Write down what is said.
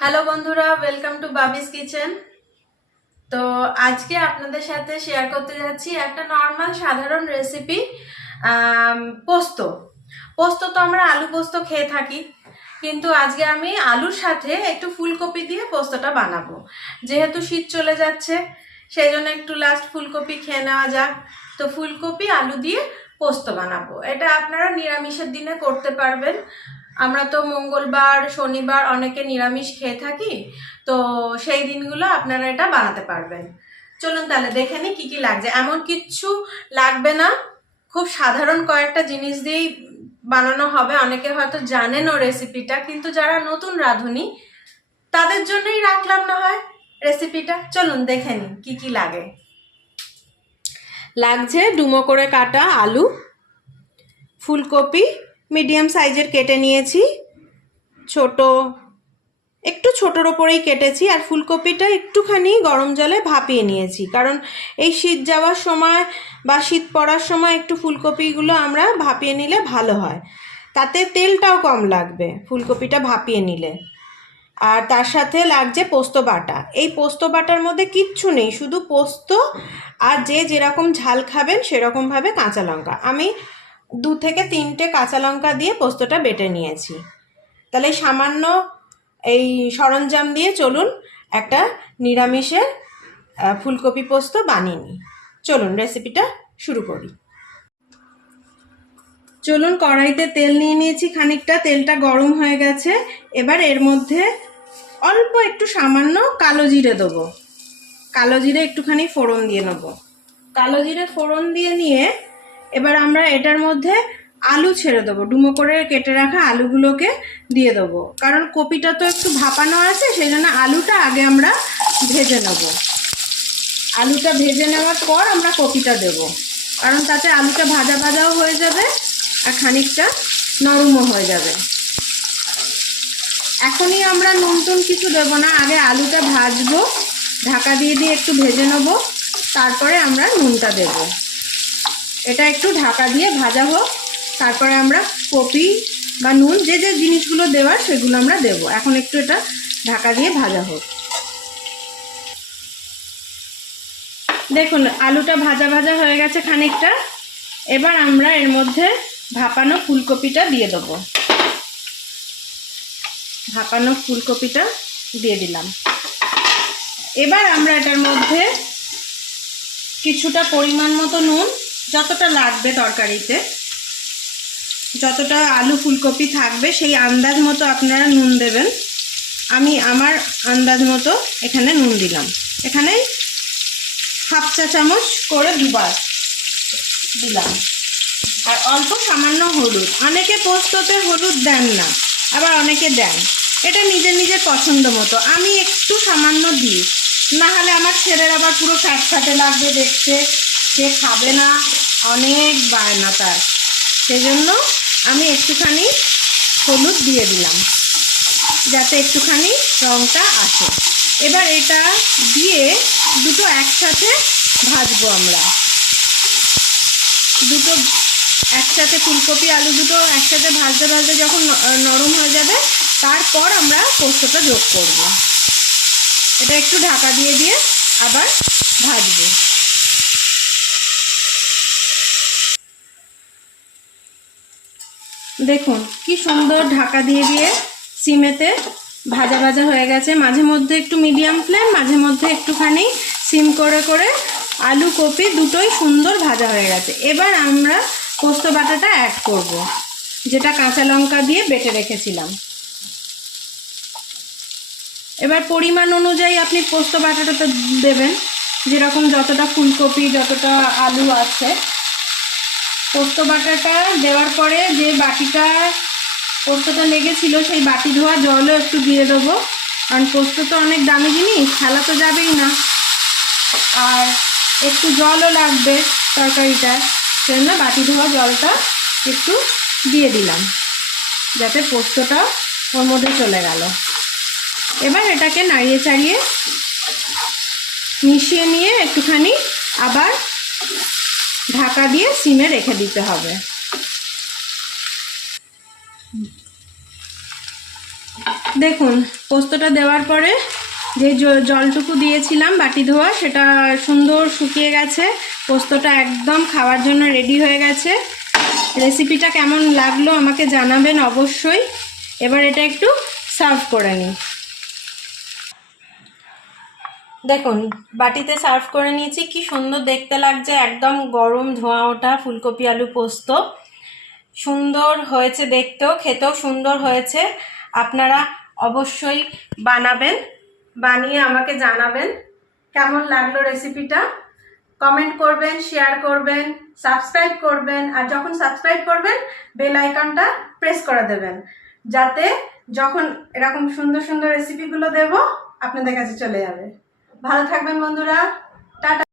Hello বন্ধুরা, welcome to বাবিস kitchen. তো আজকে আপনাদের সাথে শেয়ার করতে যাচ্ছি একটা নর্মাল সাধারণ রেসিপি, পোস্ত। পোস্ত তো আমরা আলু পোস্ত খেয়ে থাকি, কিন্তু আজকে আমি আলুর সাথে একটু ফুলকপি দিয়ে পোস্তটা বানাবো। যেহেতু শীত চলে যাচ্ছে, সেই জন্য একটু লাস্ট ফুলকপি খেয়ে নেওয়া যাক। তো ফুলকপি আলু দিয়ে পোস্ত বানাবো। এটা আপনারা নিরামিষের দিনে করতে পারবেন। আমরা তো মঙ্গলবার শনিবার অনেকে নিরামিষ খেয়ে থাকি, তো সেই দিনগুলো আপনারা এটা বানাতে পারবেন। চলুন তাহলে দেখে নিই কী কী লাগছে। এমন কিচ্ছু লাগবে না, খুব সাধারণ কয়েকটা জিনিস দিয়েই বানানো হবে। অনেকে হয়তো জানেনও রেসিপিটা, কিন্তু যারা নতুন রাঁধুনি তাদের জন্যই রাখলাম না হয় রেসিপিটা। চলুন দেখে নিই কী কী লাগে। লাগছে ডুমো করে কাটা আলু, ফুলকপি মিডিয়াম সাইজের কেটে নিয়েছি, একটু ছোটোর ওপরেই কেটেছি। আর ফুলকপিটা একটুখানি গরম জলে ভাপিয়ে নিয়েছি, কারণ এই শীত যাওয়ার সময় বা শীত পড়ার সময় একটু ফুলকপিগুলো আমরা ভাপিয়ে নিলে ভালো হয়, তাতে তেলটাও কম লাগবে ফুলকপিটা ভাপিয়ে নিলে। আর তার সাথে লাগছে পোস্ত বাটা। এই পোস্ত বাটার মধ্যে কিচ্ছু নেই, শুধু পোস্ত আর যে যেরকম ঝাল খাবেন সেরকমভাবে কাঁচা লঙ্কা। আমি 2 থেকে 3টে কাঁচা লঙ্কা দিয়ে পোস্তটা বেটে নিয়েছি। তাহলে সামান্য এই সরঞ্জাম দিয়ে চলুন একটা নিরামিষের ফুলকপি পোস্ত বানিয়ে নিই। চলুন রেসিপিটা শুরু করি। চলুন, কড়াইতে তেল নিয়ে নিয়েছি খানিকটা, তেলটা গরম হয়ে গেছে। এবার এর মধ্যে অল্প একটু সামান্য কালো জিরে দেবো। কালো জিরে একটুখানি ফোড়ন দিয়ে নেবো। কালো জিরে ফোড়ন দিয়ে নিয়ে এবার আমরা এটার মধ্যে আলু ছেড়ে দেবো। ডুমো করে কেটে রাখা আলুগুলোকে দিয়ে দেবো, কারণ কপিটা তো একটু ভাপানো আছে, সেই জন্য আলুটা আগে আমরা ভেজে নেব। আলুটা ভেজে নেওয়ার পর আমরা কপিটা দেব, কারণ তাতে আলুটা ভাজা ভাজাও হয়ে যাবে আর খানিকটা নরমও হয়ে যাবে। এখনই আমরা নুন টুন কিছু দেবো না, আগে আলুটা ভাজবো, ঢাকা দিয়ে দিয়ে একটু ভেজে নেব, তারপরে আমরা নুনটা দেব। এটা একটু ঢাকা দিয়ে ভাজা হোক, তারপরে আমরা কপি বা নুন যে যে জিনিসগুলো দেওয়ার সেগুলো আমরা দেব। এখন একটু এটা ঢাকা দিয়ে ভাজা হোক। দেখুন আলুটা ভাজা ভাজা হয়ে গেছে খানিকটা। এবার আমরা এর মধ্যে ভাপানো ফুলকপিটা দিয়ে দেবো। ভাপানো ফুলকপিটা দিয়ে দিলাম। এবার আমরা এটার মধ্যে কিছুটা পরিমাণ মতো নুন, যতটা লাগবে তরকারিতে, যতটা আলু ফুলকপি থাকবে সেই আন্দাজ মতো আপনারা নুন দেবেন। আমি আমার আন্দাজ মতো এখানে নুন দিলাম। এখানে 1/2 চা চামচ করে 2বার দিলাম। আর অল্প সামান্য হলুদ। অনেকে পোস্ততে হলুদ দেন না, আবার অনেকে দেন, এটা নিজের নিজের পছন্দ মতো। আমি একটু সামান্য দিই, না হলে আমার ছেলের আবার পুরো ফ্যাটফ্যাটে লাগবে দেখতে, সে খাবে না, অনেক বায়না তার, সেজন্য আমি একটুখানি হলুদ দিয়ে দিলাম যাতে একটুখানি রঙটা আসে। এবার এটা দিয়ে দুটো একসাথে ভাজবো আমরা। দুটো একসাথে ফুলকপি আলু দুটো একসাথে ভাজতে ভাজতে যখন নরম হয়ে যাবে, তারপর আমরা পোস্তটা যোগ করব। এটা একটু ঢাকা দিয়ে দিয়ে আবার ভাজবো। দেখুন কি সুন্দর ঢাকা দিয়ে দিয়ে সিমেতে ভাজা ভাজা হয়ে গেছে। মাঝে মধ্যে একটু মিডিয়াম ফ্লেম, মাঝে মধ্যে একটুখানি সিম করে করে আলু কপি দুটোই সুন্দর ভাজা হয়ে গেছে। এবার আমরা পোস্ত বাটাটা অ্যাড করব, যেটা কাঁচা লঙ্কা দিয়ে বেটে রেখেছিলাম। এবার পরিমাণ অনুযায়ী আপনি পোস্ত বাটাটা দেবেন, যেরকম যতটা ফুলকপি যতটা আলু আছে। পোস্ত বাটাটা দেওয়ার পরে যে বাটিটা পোস্তটা লেগেছিল সেই বাটি ধোয়া জলও একটু দিয়ে দেবো, কারণ পোস্ত তো অনেক দামি জিনিস, ফেলা তো যাবেই না, আর একটু জলও লাগবে তরকারিটা, সেজন্য বাটি ধোয়া জলটা একটু দিয়ে দিলাম যাতে পোস্তটা ওর মধ্যে চলে গেল। এবার এটাকে নাড়িয়ে চাড়িয়ে মিশিয়ে নিয়ে একটুখানি আবার ঢাকা দিয়ে সিমে রেখে দিতে হবে। দেখুন পোস্তটা দেওয়ার পরে যে জলটুকু দিয়েছিলাম বাটি ধোয়া সেটা সুন্দর শুকিয়ে গেছে। পোস্তটা একদম খাওয়ার জন্য রেডি হয়ে গেছে। রেসিপিটা কেমন লাগলো আমাকে জানাবেন অবশ্যই। এবার এটা একটু সার্ভ করে নিই। দেখুন বাটিতে সার্ভ করে নিয়েছি, কি সুন্দর দেখতে লাগছে, একদম গরম ধোঁয়া ওঠা ফুলকপি আলু পোস্ত। সুন্দর হয়েছে দেখতেও, খেতেও সুন্দর হয়েছে। আপনারা অবশ্যই বানাবেন, বানিয়ে আমাকে জানাবেন কেমন লাগলো রেসিপিটা। কমেন্ট করবেন, শেয়ার করবেন, সাবস্ক্রাইব করবেন, আর যখন সাবস্ক্রাইব করবেন বেল আইকনটা প্রেস করে দেবেন, যাতে যখন এরকম সুন্দর সুন্দর রেসিপিগুলো দেব আপনাদের কাছে চলে যাবে। ভালো থাকবেন বন্ধুরা, টাটা।